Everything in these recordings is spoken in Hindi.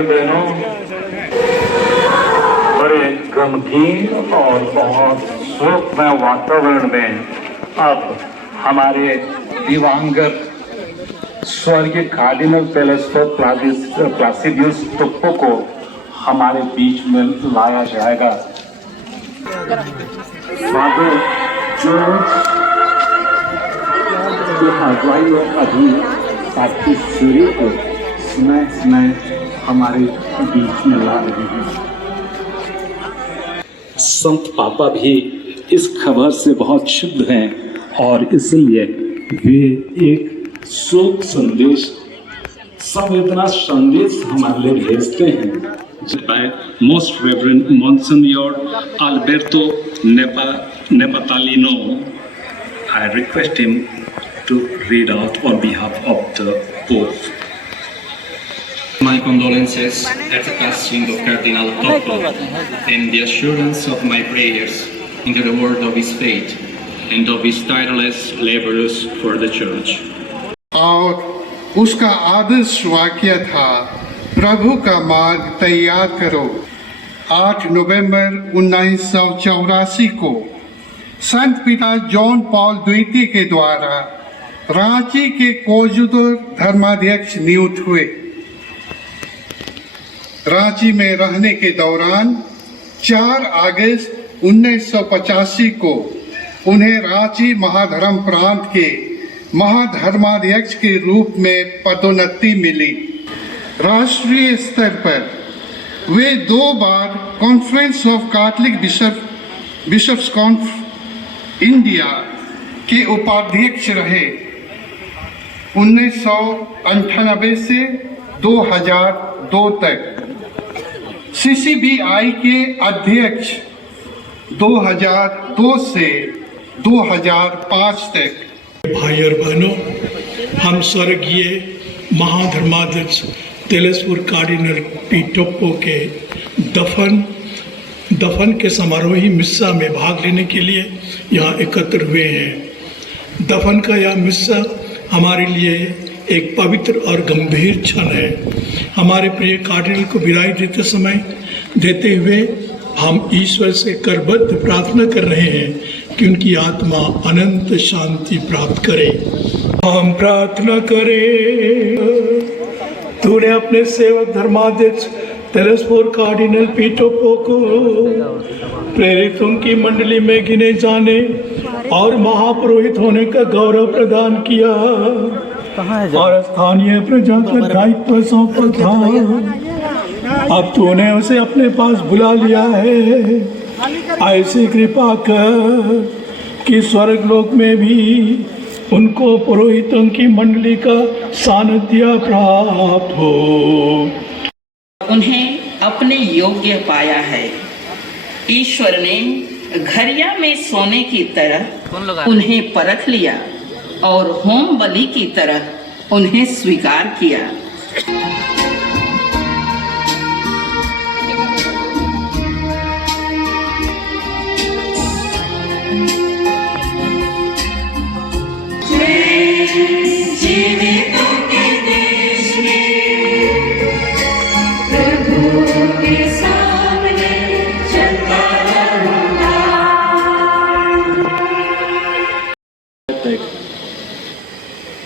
भाई बहनों, बड़े गमगीन और बहुत शोकमय वातावरण में अब हमारे दिवंगत स्वर्गीय कार्डिनल टेलेस्फोर प्लासिडियस टोप्पो को हमारे बीच में लाया जाएगा। फादर जॉर्ज की अगुवाई में अभी आपकी सूर्य को समय हमारे बीच में ला रहे हैं। संत पापा भी इस खबर से बहुत क्षुब्ध हैं और इसलिए वे एक शोक संदेश, संवेदना संदेश हमारे लिए भेजते हैं। By Most Reverend Monsignor Alberto Nepatalino, I request him to read out on behalf of the Pope. My condolences at the passing of Cardinal Toppo and the assurance of my prayers into the word of his faith and of his tireless labors for the Church. और उसका आदर्श वाक्य था, प्रभु का मार्ग तैयार करो। 8 नवंबर 1984 को संत पिता जॉन पॉल द्वितीय के द्वारा रांची के कोजुदुर धर्माध्यक्ष नियुक्त हुए। रांची में रहने के दौरान 4 अगस्त 1985 को उन्हें रांची महाधर्म प्रांत के महाधर्माध्यक्ष के रूप में पदोन्नति मिली। राष्ट्रीय स्तर पर वे 2 बार conference of Catholic bishops India के उपाध्यक्ष रहे। 1998 से 2002 तक CCBI के अध्यक्ष 2002 से 2005 तक। भाई और बहनों, हम स्वर्गीय महाधर्माध्यक्ष टेलेस्फोर कार्डिनल पी टोप्पो के दफन के समारोही मिस्सा में भाग लेने के लिए यहाँ एकत्र हुए हैं। दफन का यह मिस्सा हमारे लिए एक पवित्र और गंभीर क्षण है। हमारे प्रिय कार्डिनल को विदाई देते हुए हम ईश्वर से करबद्ध प्रार्थना कर रहे हैं कि उनकी आत्मा अनंत शांति प्राप्त करे। हम प्रार्थना करें। तूने अपने सेवक धर्माध्यक्ष टेलेस्फोर कार्डिनल पी टोप्पो को प्रेरितों की मंडली में गिने जाने और महापुरोहित होने का गौरव प्रदान किया और स्थानीय प्रजा का दायित्व सौंपा था। अब तूने उसे अपने पास बुला लिया है। ऐसी कृपा कर कि स्वर्गलोक में भी उनको पुरोहितों की मंडली का सानिध्य प्राप्त हो। उन्हें अपने योग्य पाया है। ईश्वर ने घरिया में सोने की तरह उन्हें परख लिया और होम बलि की तरह उन्हें स्वीकार किया।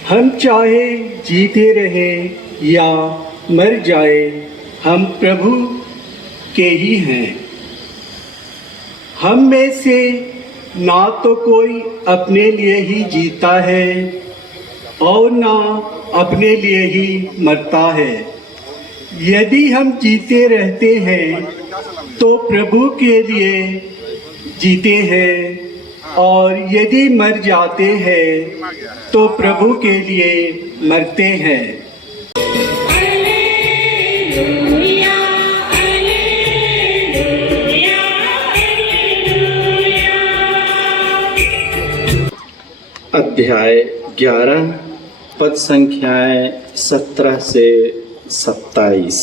हम चाहे जीते रहे या मर जाए, हम प्रभु के ही हैं। हम में से ना तो कोई अपने लिए ही जीता है और ना अपने लिए ही मरता है। यदि हम जीते रहते हैं तो प्रभु के लिए जीते हैं, और यदि मर जाते हैं तो प्रभु के लिए मरते हैं। अध्याय 11 पद संख्याएं 17 से 27।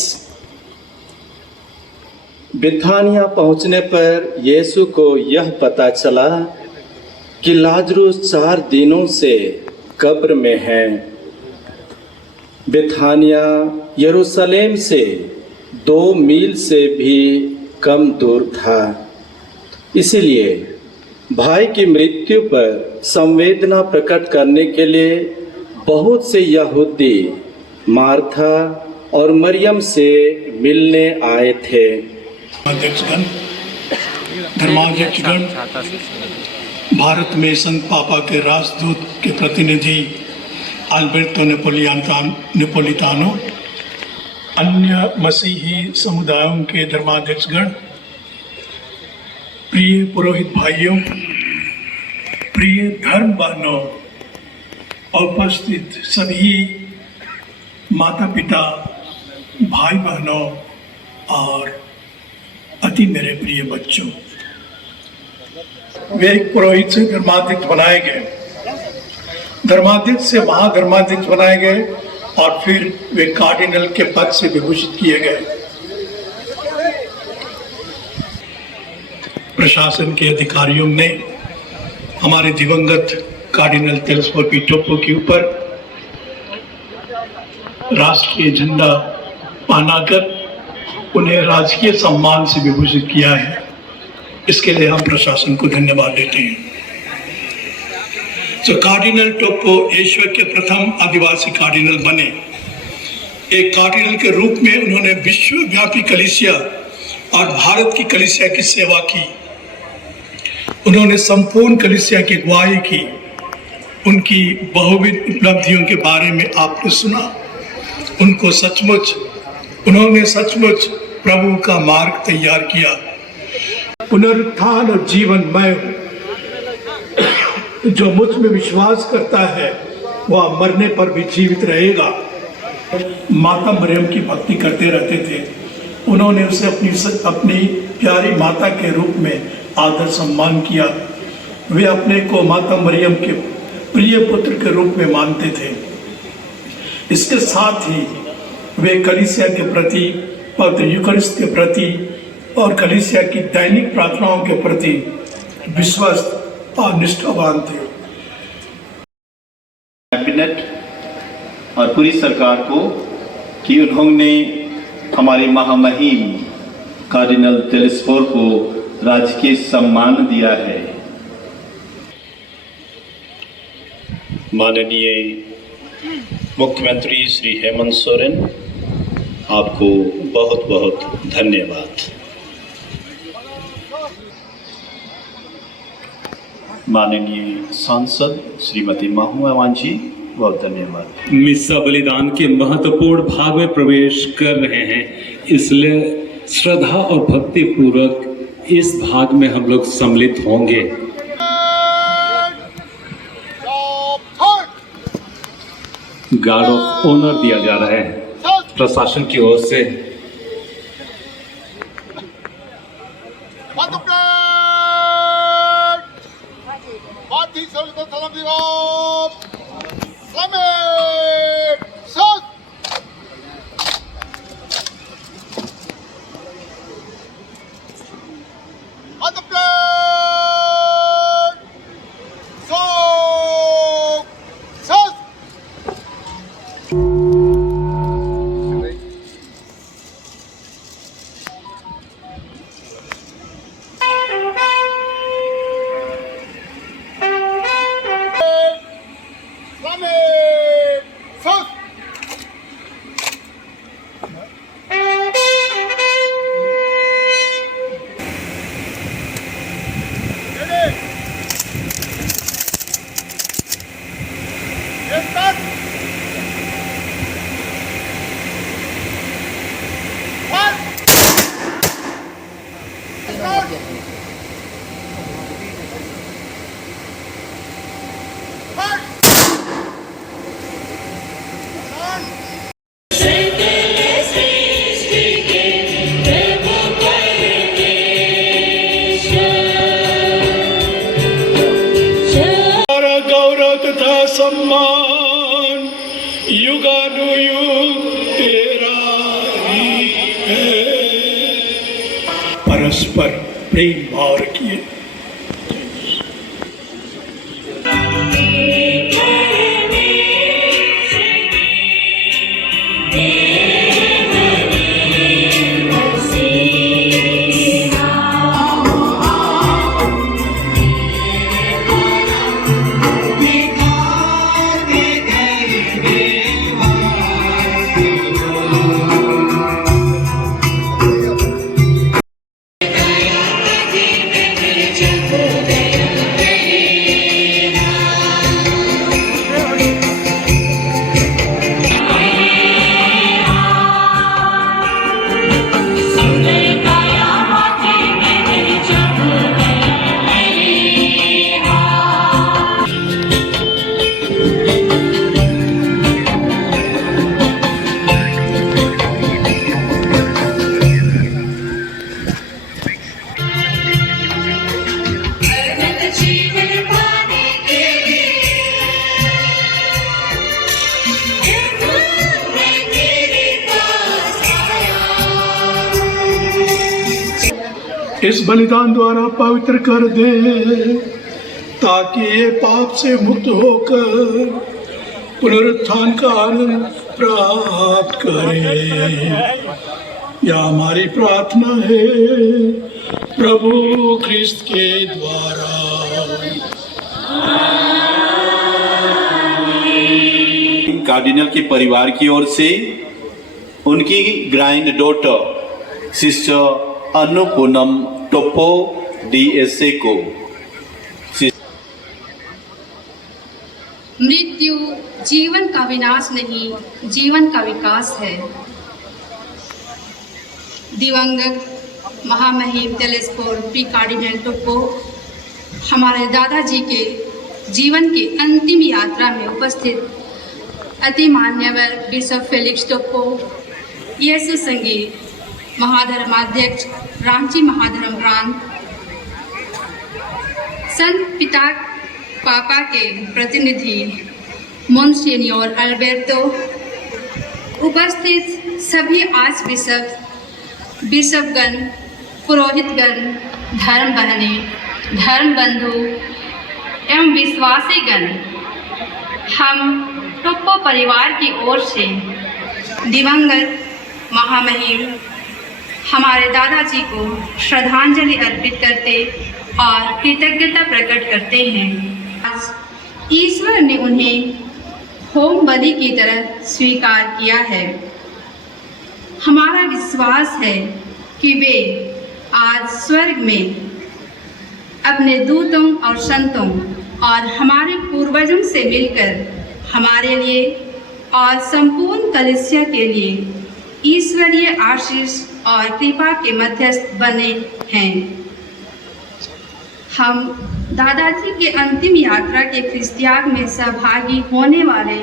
बिथानिया पहुंचने पर यीशु को यह पता चला कि लाजरुस 4 दिनों से कब्र में है। बिथानिया यरूशलेम से 2 मील से भी कम दूर था। इसलिए भाई की मृत्यु पर संवेदना प्रकट करने के लिए बहुत से यहूदी मार्था और मरियम से मिलने आए थे। धर्माध्यक्षगण, भारत में संत पापा के राजदूत के प्रतिनिधि अल्बर्टो नेपोलितानो, अन्य मसीही समुदायों के धर्माध्यक्षगण, प्रिय पुरोहित भाइयों, प्रिय धर्म बहनों, उपस्थित सभी माता पिता, भाई बहनों और अति मेरे प्रिय बच्चों, वे एक पुरोहित से धर्माध्यक्ष बनाए गए, धर्माध्यक्ष से महाधर्माध्यक्ष बनाए गए और फिर वे कार्डिनल के पद से विभूषित किए गए। प्रशासन के अधिकारियों ने हमारे दिवंगत कार्डिनल तेल्सफोर्ड टोप्पो के ऊपर राष्ट्रीय झंडा पहनाकर उन्हें राजकीय सम्मान से विभूषित किया है। इसके लिए हम प्रशासन को धन्यवाद देते हैं। तो कार्डिनल टोप्पो एशिया के प्रथम आदिवासी कार्डिनल बने। एक कार्डिनल के रूप में उन्होंने विश्वव्यापी कलीसिया और भारत की कलीसिया की सेवा की। उन्होंने संपूर्ण कलीसिया की अगुवाई की। उनकी बहुविध उपलब्धियों के बारे में आपने सुना। उन्होंने सचमुच प्रभु का मार्ग तैयार किया। पुनरुत्थान और जीवन मैं जो मुझ में विश्वास करता है वह मरने पर भी जीवित रहेगा। माता मरियम की भक्ति करते रहते थे। उन्होंने उसे अपनी प्यारी माता के रूप में आदर सम्मान किया। वे अपने को माता मरियम के प्रिय पुत्र के रूप में मानते थे। इसके साथ ही वे कलीसिया के प्रति, पवित्र यूकरिस्ट के प्रति और कलीसिया की दैनिक प्रार्थनाओं के प्रति विश्वस्त और निष्ठावान थे। कैबिनेट और पूरी सरकार को कि उन्होंने हमारे महामहिम कार्डिनल तेल्सफोर्ड को राजकीय सम्मान दिया है। माननीय मुख्यमंत्री श्री हेमंत सोरेन, आपको बहुत बहुत धन्यवाद। माननीय सांसद श्रीमती माहुआ वांझी, बहुत धन्यवाद। मिस्सा बलिदान के महत्वपूर्ण भाग में प्रवेश कर रहे हैं, इसलिए श्रद्धा और भक्ति पूर्वक इस भाग में हम लोग सम्मिलित होंगे। गार्ड ऑफ ऑनर दिया जा रहा है प्रशासन की ओर से। सम्मान युगानुयुग तेरा ही है। परस्पर प्रेम भाव रखिए। इस बलिदान द्वारा पवित्र कर दे, ताकि ये पाप से मुक्त होकर पुनरुत्थान का आनंद प्राप्त करें। यह हमारी प्रार्थना है प्रभु ख्रिस्त के द्वारा। कार्डिनल के परिवार की ओर से उनकी grand daughter sister Annapurnam Toppo DSA को मृत्यु जीवन का विनाश नहीं, जीवन का विकास है। दिवंगत महामहिम टेलेस्फोर पी कार्डिनल टोप्पो हमारे दादाजी के जीवन की अंतिम यात्रा में उपस्थित अति मान्यवर बिशप फेलिक्स टोप्पो, यीशु संगीत महाधर्माध्यक्ष रांची महाधर्म प्रांत, संत पिता पापा के प्रतिनिधि मोन्सिन्योर अल्बर्टो, उपस्थित सभी आर्च बिशप, बिशपगण, पुरोहितगण, धर्म बहनें, धर्म बंधु एवं विश्वासीगण, हम टोप्पो परिवार की ओर से दिवंगत महामहिम हमारे दादाजी को श्रद्धांजलि अर्पित करते और कृतज्ञता प्रकट करते हैं। आज ईश्वर ने उन्हें होम बलि की तरह स्वीकार किया है। हमारा विश्वास है कि वे आज स्वर्ग में अपने दूतों और संतों और हमारे पूर्वजों से मिलकर हमारे लिए और संपूर्ण कलीसिया के लिए ईश्वरीय आशीष और कृपा के मध्यस्थ बने हैं। हम दादाजी के अंतिम यात्रा के ख्रिस्त्याग में सहभागी होने वाले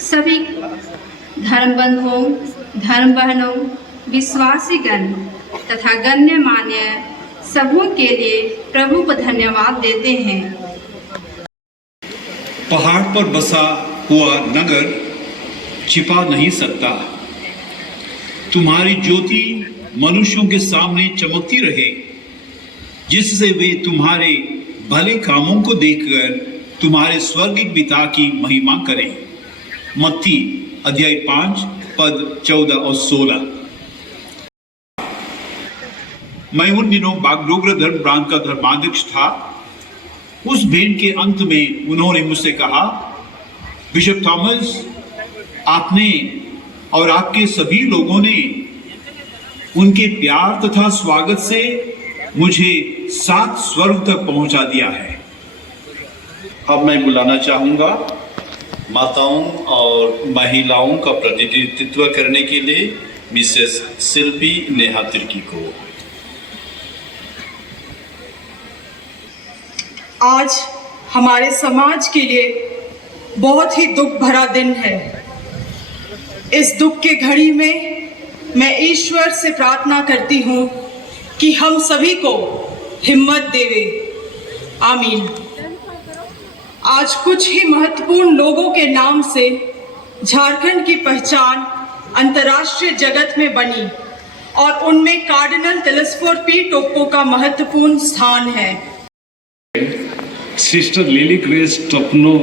सभी धर्म बंधुओं, धर्म बहनों, विश्वासीगण तथा गण्यमान्य सबों के लिए प्रभु को धन्यवाद देते हैं। पहाड़ पर बसा हुआ नगर छिपा नहीं सकता। तुम्हारी ज्योति मनुष्यों के सामने चमकती रहे, जिससे वे तुम्हारे भले कामों को देखकर तुम्हारे स्वर्गिक पिता की महिमा करें। मत्ती अध्याय 5 पद 14 और 16। मैं उन दिनों बागडोगरा धर्म प्रांत का धर्माध्यक्ष था। उस भेंट के अंत में उन्होंने मुझसे कहा, बिशप थॉमस, आपने और आपके सभी लोगों ने उनके प्यार तथा स्वागत से मुझे 7 स्वर्ग तक पहुंचा दिया है। अब मैं बुलाना चाहूंगा माताओं और महिलाओं का प्रतिनिधित्व करने के लिए मिसेस शिल्पी नेहा तिर्की को। आज हमारे समाज के लिए बहुत ही दुख भरा दिन है। इस दुख के घड़ी में मैं ईश्वर से प्रार्थना करती हूँ कि हम सभी को हिम्मत देवे। आमीन। आज कुछ ही महत्वपूर्ण लोगों के नाम से झारखंड की पहचान अंतर्राष्ट्रीय जगत में बनी और उनमें कार्डिनल टेलेस्फोर पी टोप्पो का महत्वपूर्ण स्थान है। Sister Lily Grace Toppo,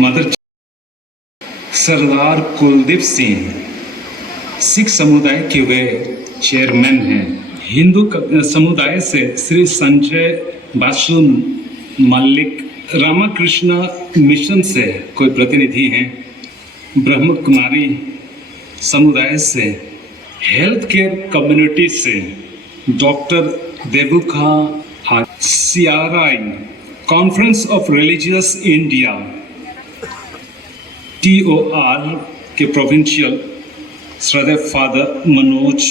mother Sardar Kuldeep Singh, Sikh समुदाय के वे चेयरमैन हैं। हिंदू समुदाय से श्री संजय बासु मल्लिक, रामकृष्ण मिशन से कोई प्रतिनिधि हैं। ब्रह्म कुमारी समुदाय से, हेल्थ केयर कम्युनिटी से doctor Devuka, CRI conference of religious India TOR के प्रोविंशियल श्रद्धेय फादर मनोज,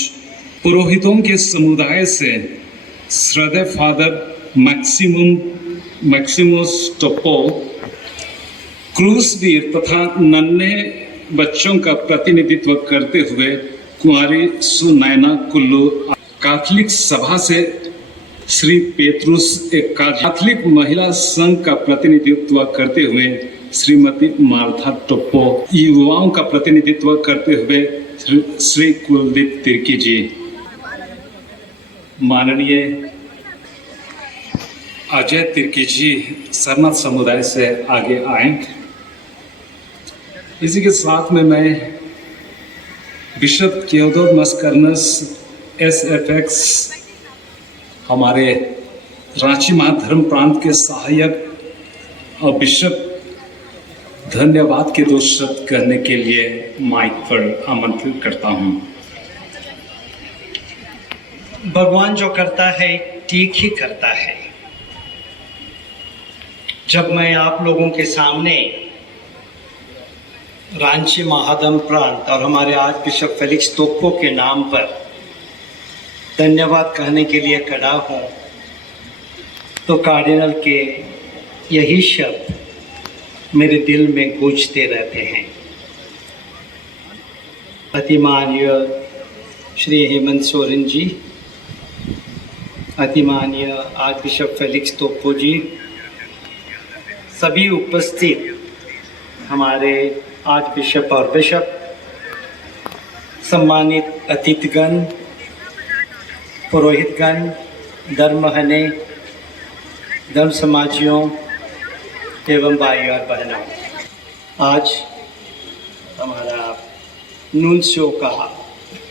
पुरोहितों के समुदाय से श्रद्धेय फादर मैक्सिमोस टोप्पो, क्रूसवीर तथा नन्हे बच्चों का प्रतिनिधित्व करते हुए कुमारी सुनैना कुल्लू, कैथोलिक सभा से श्री पेत्रुस कैथोलिक महिला संघ का प्रतिनिधित्व करते हुए श्रीमती मार्था टोप्पो, युवाओं का प्रतिनिधित्व करते हुए श्री कुलदीप तिर्की जी। माननीय अजय तिर्की जी सरनाथ समुदाय से आगे आए। इसी के साथ में मैं बिशप थियोडोर मस्करनस SFX हमारे रांची महाधर्म प्रांत के सहायक और बिशप धन्यवाद के 2 शब्द करने के लिए माइक पर आमंत्रित करता हूं। भगवान जो करता है ठीक ही करता है। जब मैं आप लोगों के सामने रांची महाधर्म प्रांत और हमारे आज बिशप फेलिक्स तोप्पो के नाम पर धन्यवाद कहने के लिए खड़ा हूं, तो कार्डिनल के यही शब्द मेरे दिल में गूंजते रहते हैं। अतिमाननीय Shri Hemant Soren ji, अतिमाननीय arch bishop Felix Toppo जी, सभी उपस्थित हमारे आर्च बिशप और बिशप, सम्मानित अतिथिगण, पुरोहितगण, धर्महने, धर्म समाजियों एवं भाई और बहनों, आज हमारा नूंसियो का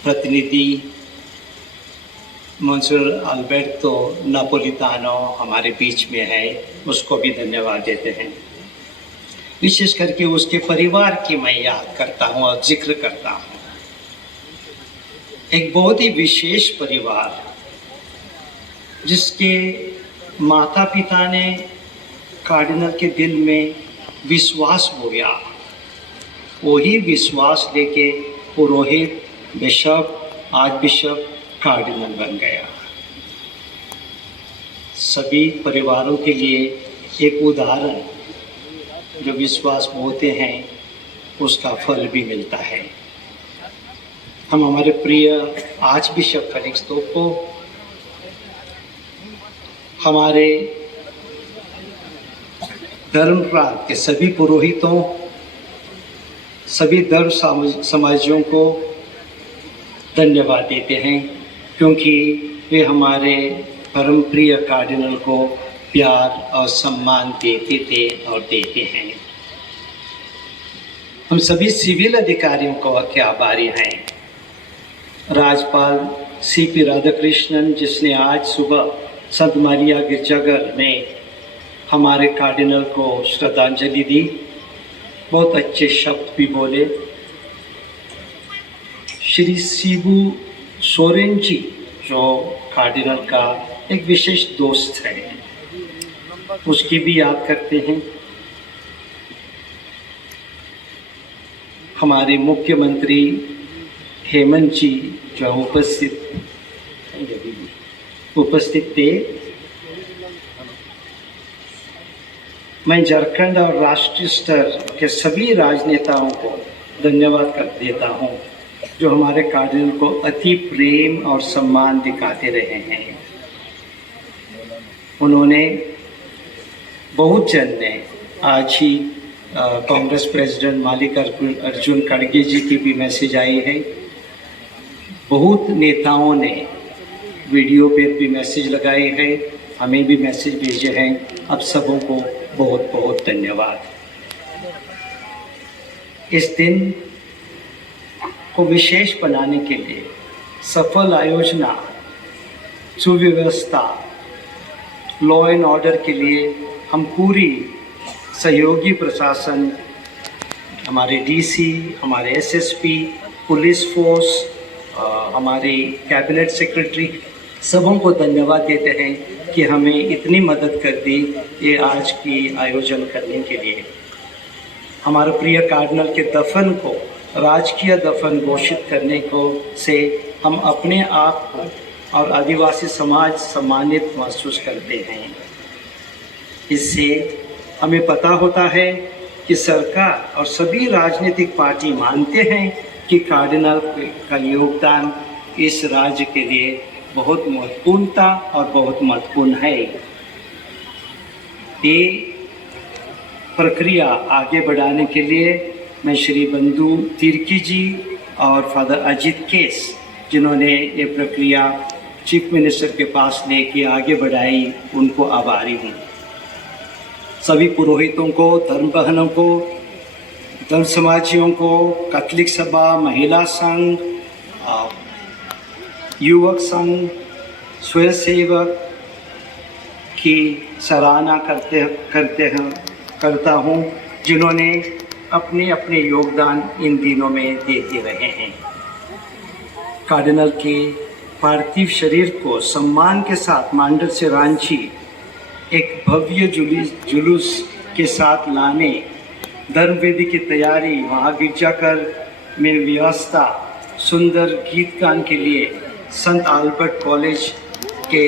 प्रतिनिधि मोंसियोर अल्बर्टो नापोलितानो हमारे बीच में है, उसको भी धन्यवाद देते हैं। विशेष करके उसके परिवार की मैं याद करता हूँ और जिक्र करता हूँ। एक बहुत ही विशेष परिवार, जिसके माता पिता ने कार्डिनल के दिल में विश्वास बोया, वही विश्वास लेके पुरोहित, बिशप, आर्च बिशप, कार्डिनल बन गया। सभी परिवारों के लिए एक उदाहरण, जो विश्वास बोते हैं उसका फल भी मिलता है। हम हमारे प्रिय आर्च बिशप फेलिक्स तोप्पो, हमारे धर्म प्रांत के सभी पुरोहितों, सभी धर्म समाजियों को धन्यवाद देते हैं, क्योंकि वे हमारे परम प्रिय कार्डिनल को प्यार और सम्मान देते थे और देते हैं। हम सभी सिविल अधिकारियों को के आभारी हैं। राज्यपाल CP राधाकृष्णन, जिसने आज सुबह संत मारिया गिरजाघर में हमारे कार्डिनल को श्रद्धांजलि दी, बहुत अच्छे शब्द भी बोले। श्री शिबू सोरेन जी, जो कार्डिनल का एक विशेष दोस्त है, उसकी भी याद करते हैं। हमारे मुख्यमंत्री हेमंत जी जो उपस्थित थे। मैं झारखंड और राष्ट्रीय स्तर के सभी राजनेताओं को धन्यवाद कर देता हूं, जो हमारे कार्डिनल को अति प्रेम और सम्मान दिखाते रहे हैं। उन्होंने बहुत जन ने आज ही कांग्रेस प्रेसिडेंट मल्लिकार्जुन खड़गे जी की भी मैसेज आई है। बहुत नेताओं ने वीडियो पे भी मैसेज लगाए हैं, हमें भी मैसेज भेजे हैं। आप सबों को बहुत बहुत धन्यवाद। इस दिन को विशेष बनाने के लिए सफल आयोजना, सुव्यवस्था, लॉ एंड ऑर्डर के लिए हम पूरी सहयोगी प्रशासन, हमारे DC, हमारे SSP, पुलिस फोर्स, हमारे कैबिनेट सेक्रेटरी, सबों को धन्यवाद देते हैं कि हमें इतनी मदद कर दी ये आज की आयोजन करने के लिए। हमारे प्रिय कार्डिनल के दफन को राजकीय दफन घोषित करने को से हम अपने आप को और आदिवासी समाज सम्मानित महसूस करते हैं। इससे हमें पता होता है कि सरकार और सभी राजनीतिक पार्टी मानते हैं कि कार्डिनल का योगदान इस राज्य के लिए बहुत महत्वपूर्ण था और बहुत महत्वपूर्ण है। ये प्रक्रिया आगे बढ़ाने के लिए मैं श्री बंधु तिर्की जी और फादर अजित केस, जिन्होंने ये प्रक्रिया चीफ मिनिस्टर के पास लेके आगे बढ़ाई, उनको आभारी हूँ। सभी पुरोहितों को, धर्म बहनों को, धर्म समाजियों को, कैथोलिक सभा, महिला संघ, युवक संघ, स्वयंसेवक की सराहना करता हूँ, जिन्होंने अपने अपने योगदान इन दिनों में देते रहे हैं। कार्डिनल के पार्थिव शरीर को सम्मान के साथ मांडर से रांची एक भव्य जुलूस के साथ लाने, धर्मवेदी की तैयारी, वहाँ गिरजाघर में व्यवस्था, सुंदर गीत गान के लिए संत अल्बर्ट कॉलेज के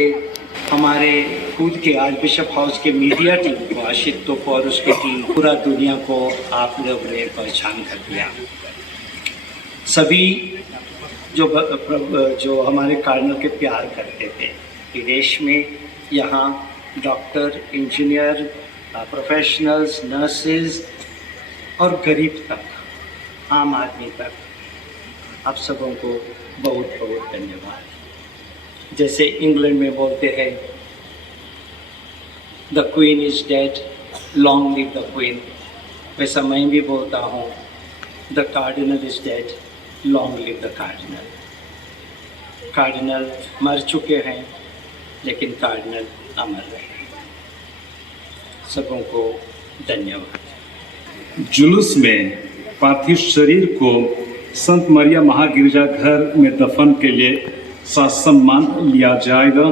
हमारे खुद के आर्च बिशप हाउस के मीडिया टीम को, आशित तोप और उसकी टीम, पूरा दुनिया को आप लोग ने पहचान कर दिया। सभी जो हमारे कार्डिनल के प्यार करते थे, विदेश में, यहाँ डॉक्टर, इंजीनियर, प्रोफेशनल्स, नर्सेज और गरीब तक, आम आदमी तक, आप सबों को बहुत बहुत धन्यवाद। जैसे इंग्लैंड में बोलते हैं, the queen is dead, long live the queen, वैसा मैं भी बोलता हूँ, the cardinal is dead, long live the cardinal. Cardinal मर चुके हैं, लेकिन कार्डिनल अमर रहे। सबों को धन्यवाद। जुलूस में पार्थिव शरीर को संत मरिया महागिरजाघर में दफन के लिए सम्मान लिया जाएगा।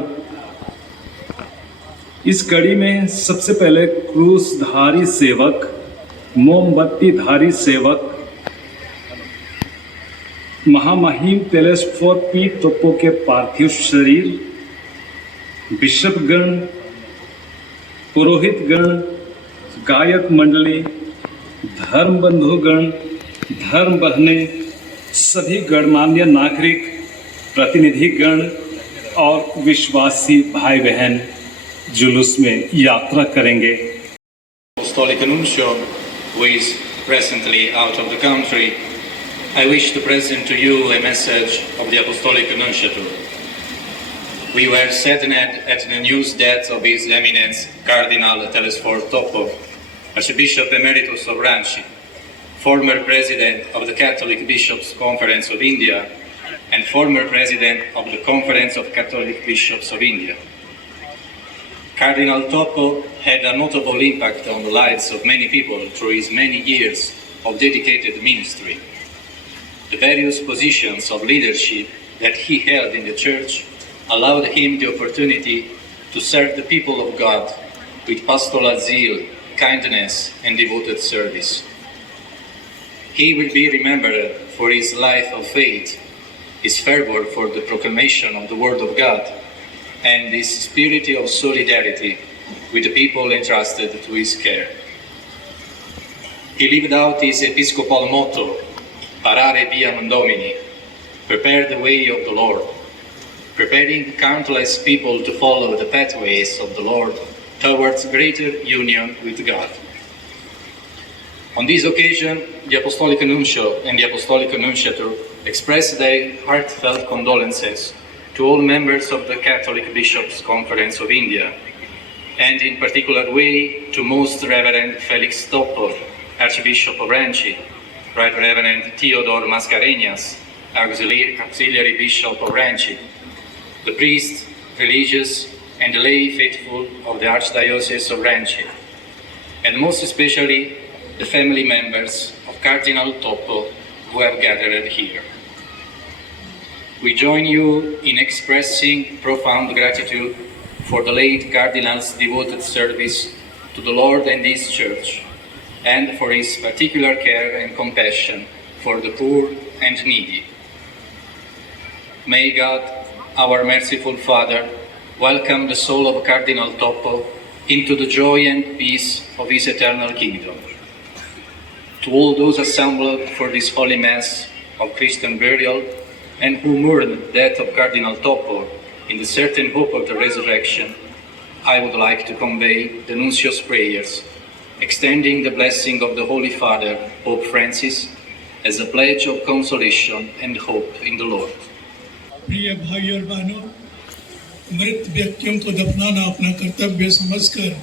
इस कड़ी में सबसे पहले क्रूसधारी सेवक, मोमबत्तीधारी सेवक, महामहिम तेलेस्फोर पी तोप्पो के पार्थिव शरीर, बिशपगण, पुरोहितगण, गायक मंडली, धर्म बंधुगण, धर्म बहनें, सभी गणमान्य नागरिक, प्रतिनिधिगण और विश्वासी भाई बहन जुलूस में यात्रा करेंगे। Apostolic Nuncio, who is presently out of the country, I wish to present to you a message of the Apostolic Nunciature. We were saddened at the news death of His Eminence Cardinal Telesfor Topov, Archbishop Emeritus of Ranchi, former President of the Catholic Bishops' Conference of India, and former President of the Conference of Catholic Bishops of India. Cardinal Toppo had a notable impact on the lives of many people through his many years of dedicated ministry. The various positions of leadership that he held in the Church allowed him the opportunity to serve the people of God with pastoral zeal, kindness, and devoted service. He will be remembered for his life of faith, his fervor for the proclamation of the Word of God, and his spirit of solidarity with the people entrusted to his care. He lived out his episcopal motto, Parare Viam Domini, prepare the way of the Lord, preparing countless people to follow the pathways of the Lord towards greater union with God. On this occasion, the Apostolic Nuncio and the Apostolic Nunciature express their heartfelt condolences to all members of the Catholic Bishops' Conference of India, and in particular way to Most Reverend Felix Toppo, Archbishop of Ranchi, Right Reverend Theodore Mascarenhas, Auxiliary Bishop of Ranchi, the priests, religious, and lay faithful of the Archdiocese of Ranchi, and most especially the family members of Cardinal Toppo who have gathered here. We join you in expressing profound gratitude for the late Cardinal's devoted service to the Lord and His Church, and for his particular care and compassion for the poor and needy. May God, our merciful Father, welcome the soul of Cardinal Toppo into the joy and peace of His eternal kingdom. To all those assembled for this holy Mass of Christian burial, and who mourn the death of Cardinal Toppo in the certain hope of the resurrection, I would like to convey the Nuncio's prayers, extending the blessing of the Holy Father, Pope Francis, as a pledge of consolation and hope in the Lord. प्रिय भाई और बहनों, मृत व्यक्तियों को दफनाना अपना कर्तव्य समझकर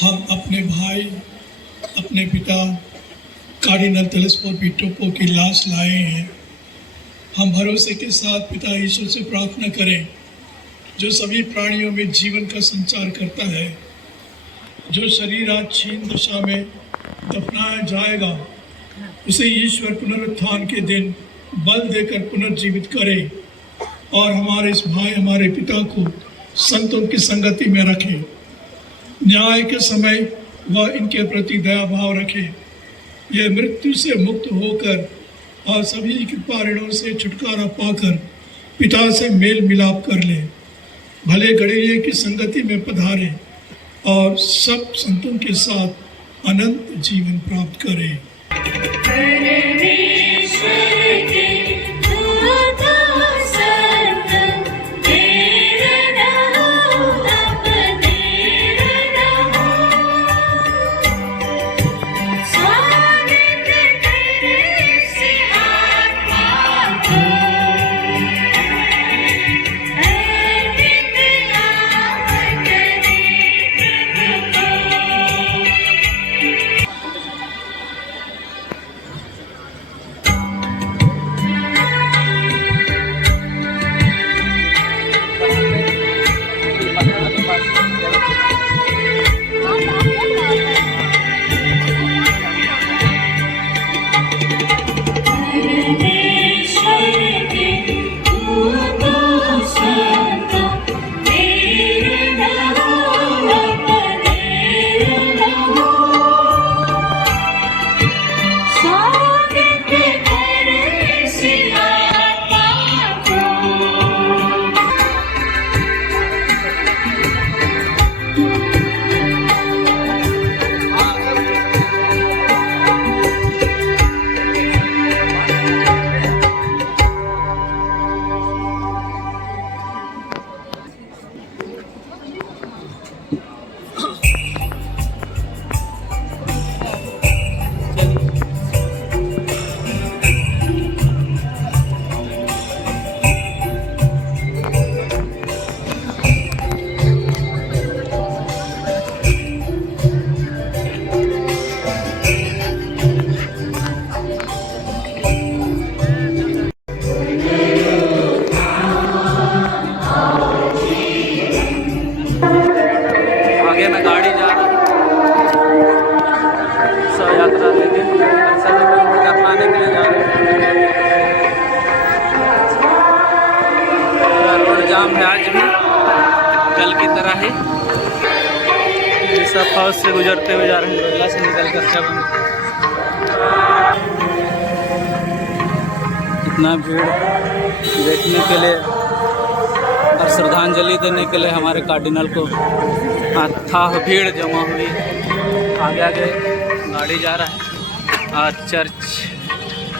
हम अपने भाई, अपने पिता कार्डिनल तेलेस्फोर पी टोपो की लाश लाए हैं। हम भरोसे के साथ पिता ईश्वर से प्रार्थना करें, जो सभी प्राणियों में जीवन का संचार करता है, जो शरीर आज क्षीण दशा में दफनाया जाएगा, उसे ईश्वर पुनरुत्थान के दिन बल देकर पुनर्जीवित करे और हमारे इस भाई, हमारे पिता को संतों की संगति में रखे। न्याय के समय वह इनके प्रति दया भाव रखे। यह मृत्यु से मुक्त होकर और सभी कृपा ऋणों से छुटकारा पाकर पिता से मेल मिलाप कर ले, भले गणेरिये की संगति में पधारे और सब संतों के साथ अनंत जीवन प्राप्त करे। जाम है आज भी, कल की तरह ही। सब हाउस से गुजरते हुए जा रहे हैं, बंगला से निकल कर जब इतना भीड़ देखने के लिए और श्रद्धांजलि देने के लिए हमारे कार्डिनल को अथाह भीड़ जमा हुई। आगे आगे गाड़ी जा रहा है और चर्च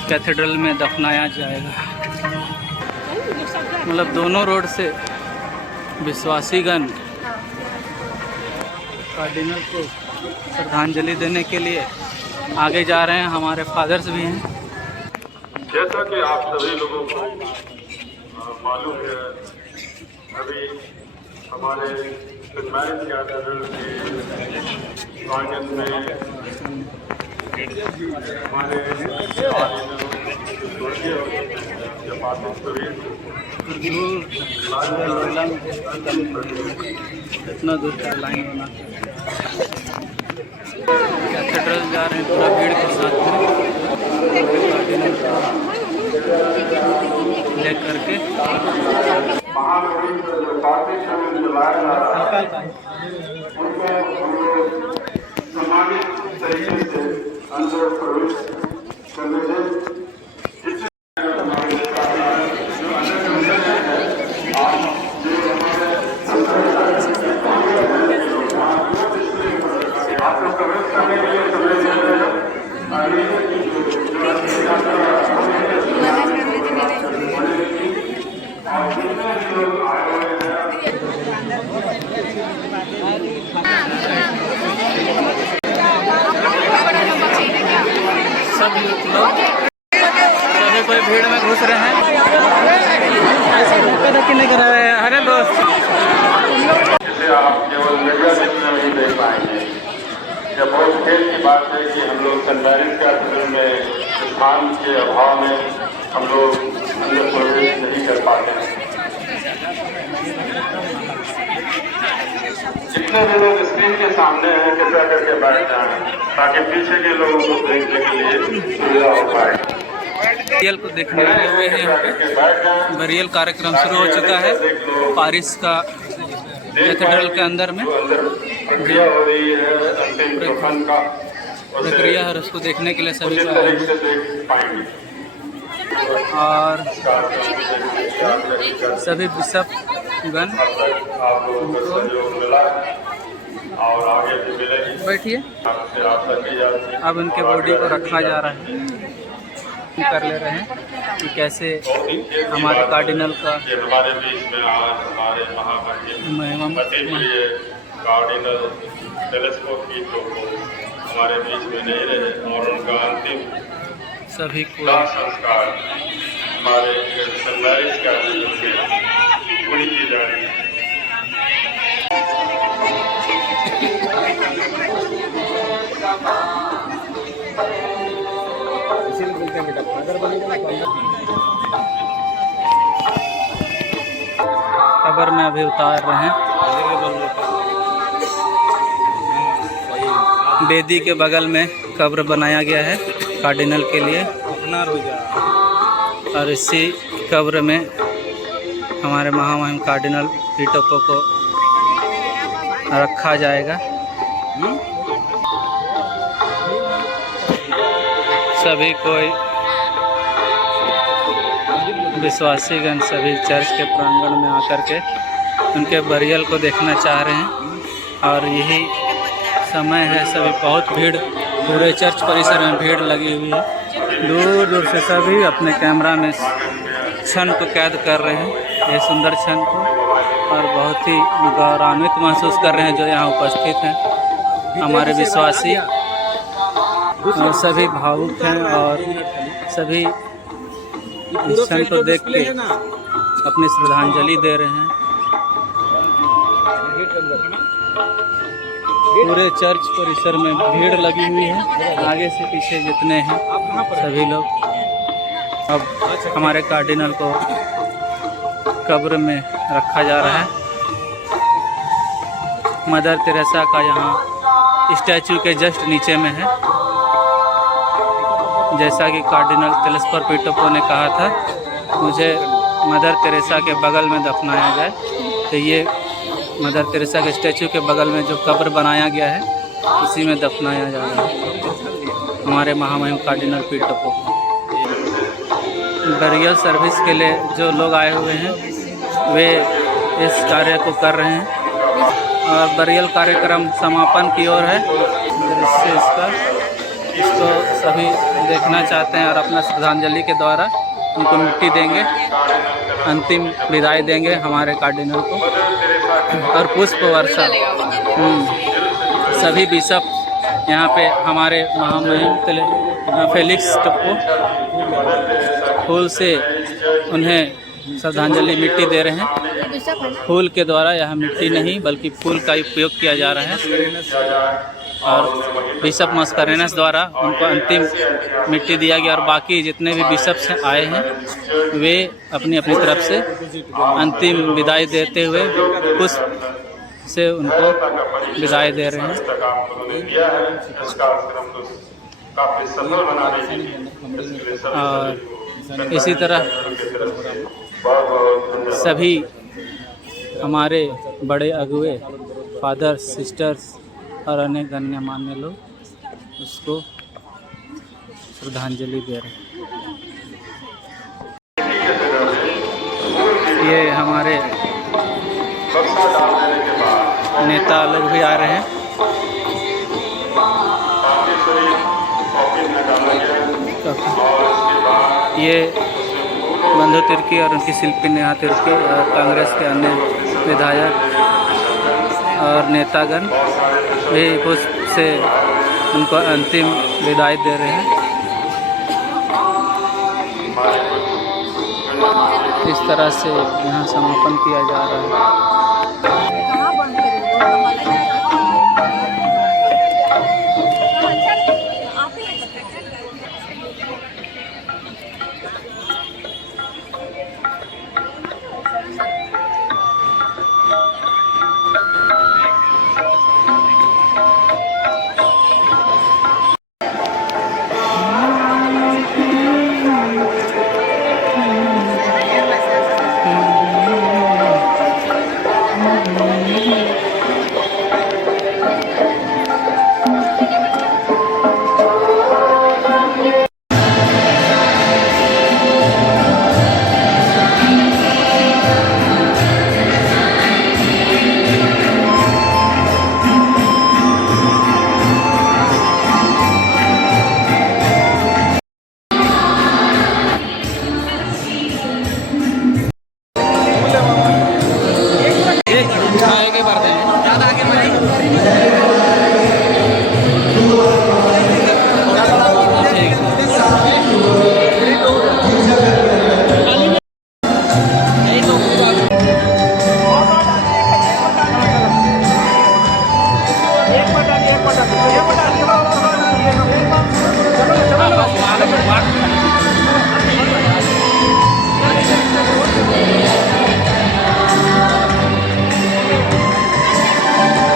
कैथेड्रल में दफनाया जाएगा। मतलब दोनों रोड से विश्वासीगण कार्डिनल को श्रद्धांजलि देने के लिए आगे जा रहे हैं। हमारे फादर्स भी हैं। जैसा कि आप सभी लोगों को मालूम है, अभी हमारे सेंट मैरीज कैथेड्रल के आंगन में हमारे इतना दूर का लाइन बना कैथेड्रल जा रहे हैं पूरा भीड़ के साथ ले करके। सभी कोई भीड़ में घुस रहे हैं। ऐसे धक्का धक्की नहीं करा रहे हैं। अरे दोस्त में नहीं देख पाएंगे। यह बहुत खेल की बात है कि हम लोग सेंट मैरिज कैथेड्रल में स्थान के अभाव में हम लोग अंदर प्रवेश नहीं कर पाते हैं। जितने भी लोग स्क्रीन के सामने हैं कृपया करके बैठ जाएं ताकि पीछे के लोगों को देखने के लिए सुविधा हो पाए। बरियल को देखने आए हुए हैं यहाँ पे। बरियल कार्यक्रम शुरू हो चुका है पारिस का कैथेड्रल के अंदर में प्रक्रिया हो रही है अंतिम दफन का प्रक्रिया है, उसको देखने के लिए सभी को आए हैं। और सभी बिशप गण बैठिए। अब उनके बॉडी को रखा जा रहा है, कर ले रहे हैं कि कैसे हमारे कार्डिनल का हमारे बीच में आज हमारे कार्डिनल टेलीस्कोप की तो हमारे बीच में नहीं रहे और उनका अंतिम सभी को संस्कार हमारे सेंट मैरिज कैथेड्रल में पूरी की जा रही है। कब्र में अभी उतार रहे हैं। बेदी के बगल में कब्र बनाया गया है कार्डिनल के लिए और इसी कब्र में हमारे महामहिम कार्डिनल पीटोपो को रखा जाएगा। सभी कोई विश्वासीगण सभी चर्च के प्रांगण में आकर के उनके बरियल को देखना चाह रहे हैं और यही समय है। सभी बहुत भीड़, पूरे चर्च परिसर में भीड़ लगी हुई है। दूर दूर से सभी अपने कैमरा में क्षण को कैद कर रहे हैं, ये सुंदर क्षण को, और बहुत ही गौरवान्वित महसूस कर रहे हैं जो यहाँ उपस्थित हैं। हमारे विश्वासी और सभी भावुक हैं और सभी इस क्षण को देख के अपनी श्रद्धांजलि दे रहे हैं। पूरे चर्च परिसर में भीड़ लगी हुई है, आगे से पीछे जितने हैं सभी लोग। अब हमारे कार्डिनल को कब्र में रखा जा रहा है। मदर तेरेसा का यहाँ स्टैचू के जस्ट नीचे में है। जैसा कि कार्डिनल टेलीस्फोर पीटोपो ने कहा था मुझे मदर तेरेसा के बगल में दफनाया जाए, तो ये मदर तेरेसा के स्टैचू के बगल में जो कब्र बनाया गया है उसी में दफनाया जा रहा है हमारे महामहिम कार्डिनल पीटोपो। बरियल सर्विस के लिए जो लोग आए हुए हैं वे इस कार्य को कर रहे हैं और बरियल कार्यक्रम समापन की ओर है। दृश्य इसको सभी देखना चाहते हैं और अपना श्रद्धांजलि के द्वारा उनको मिट्टी देंगे, अंतिम विदाई देंगे हमारे कार्डिनल को और पुष्प वर्षा। सभी बिशप यहाँ पे हमारे महामहिम फेलिक्स को फूल से उन्हें श्रद्धांजलि मिट्टी दे रहे हैं। फूल के द्वारा यह मिट्टी नहीं बल्कि फूल का उपयोग किया जा रहा है और बिशप मस्करेनस द्वारा उनको अंतिम मिट्टी दिया गया और बाकी जितने भी बिशप्स आए हैं वे अपनी अपनी तरफ से अंतिम विदाई देते हुए पुष्प से उनको विदाई दे रहे हैं। और इसी तरह सभी हमारे बड़े अगुए फादर्स, सिस्टर्स और अन्य गण्यमान्य लोग उसको श्रद्धांजलि दे रहे हैं। ये हमारे नेता लोग भी आ रहे हैं। ये बंधु तिर्की और उनकी शिल्पी नेहा तिर्की और कांग्रेस के अन्य विधायक और नेतागण भी पुष्प से उनको अंतिम विदाई दे रहे हैं। इस तरह से यहाँ समापन किया जा रहा है।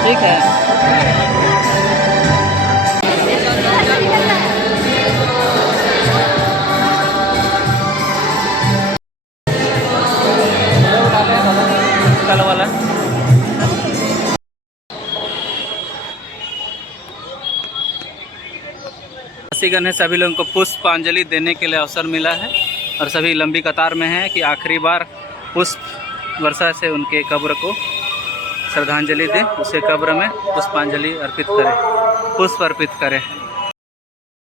ठीक है। कल वाला गण है, सभी लोगों को पुष्पांजलि देने के लिए अवसर मिला है और सभी लंबी कतार में हैं कि आखिरी बार पुष्प वर्षा से उनके कब्र को श्रद्धांजलि दें, उसे कब्र में पुष्पांजलि अर्पित करें, पुष्प अर्पित करें।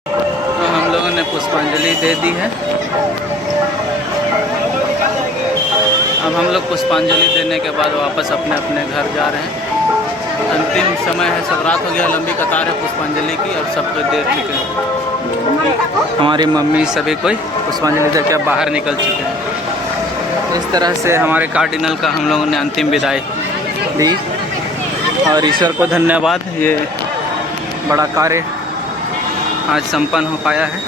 तो हम लोगों ने पुष्पांजलि दे दी है। अब हम लोग पुष्पांजलि देने के बाद वापस अपने अपने घर जा रहे हैं। अंतिम समय है, सब रात हो गया, लंबी कतार है पुष्पांजलि की और सब कोई दे चुके हैं। हमारी मम्मी सभी कोई पुष्पांजलि दे के अब बाहर निकल चुके हैं। इस तरह से हमारे कार्डिनल का हम लोगों ने अंतिम विदाई दी और ईश्वर को धन्यवाद, ये बड़ा कार्य आज संपन्न हो पाया है।